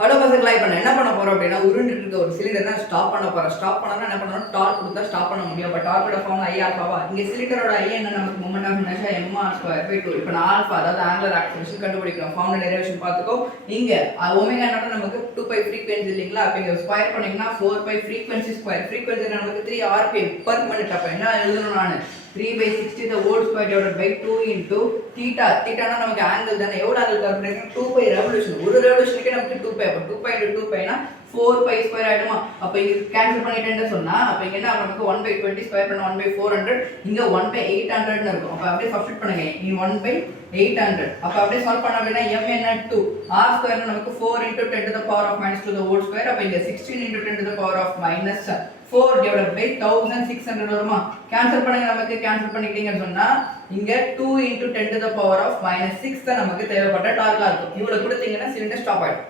Hello பசங்களா, இப்போ நான் என்ன பண்ண போறோம் அப்படின்னா, உருண்டுட்டு இருக்க ஒரு சிலிண்டரை ஸ்டாப் பண்ண போறேன். ஸ்டாப் பண்ணா என்ன பண்ணணும், டார்க் கொடுத்தா ஸ்டாப் பண்ண முடியும். அப்போ டார்க்கோட ஃபார்ம் ஐ ஆல்ஃபாவா. இங்க சிலிண்டரோட ஐ என்ன, நமக்கு மொமெண்ட் ஆஃப் இனர்ஷியா m/2. இப்போ நான் ஆல்ஃபா, அதாவது ஆங்குலர் ஆக்சிலரேஷன் கண்டுபிடிக்கிறோம். ஃபார்ம்ல டெரிவேஷன் பார்த்துக்கோ. இங்க ஒமேகா என்னன்னா நமக்கு 2π ஃப்ரீக்வென்சி இல்லைங்களா. அப்போ இங்க ஸ்கொயர் பண்ணீங்கன்னா 4π ஃப்ரீக்வென்சி ஸ்கொயர். ஃப்ரீக்வென்சி நமக்கு 3 rpm பர் மினிட். அப்போ என்ன எழுதணும், நான் 3/60 the whole square divided by 2 into theta. theta னா நமக்கு ஆங்கிள் தானே. எவ்வளவு ஆங்கிள் கால்குலேட் 2π ரெவல்யூஷன். ஒரு ரெவல்யூஷனுக்கு நமக்கு 2π. அப்ப 2π into 2π னா 4π ஸ்கொயர் ஆயிடுமா. அப்ப இங்க கேன்சல் பண்ணிட்டேன்னு சொன்னா அப்ப இங்க என்ன நமக்கு 1/20 ஸ்கொயர் பண்ண 1/400. இங்க 1/800 ன்னு இருக்கும். அப்ப அப்படியே சப்ஸ்டிட் பண்ணுங்க. இங்க 1/800. அப்ப அப்படியே சால்வ் பண்ணா அப்படினா m என்ன 2. r ஸ்கொயர் நமக்கு 4 into 10 to the power of -2 the whole square. அப்ப இங்க 16 into 10 to the power of -4 divided by 1600 வருமா. கேன்சல் பண்ணுங்க. நமக்கு கேன்சல் பண்ணிட்டீங்கன்னு சொன்னா இங்க 2 into 10 to the power of -6 தான் நமக்கு தேவைப்பட்ட டார்க்கா இருக்கும். இவ்வளவு கொடுத்தீங்கன்னா சிலிண்டர் ஸ்டாப் ஆயிடும்.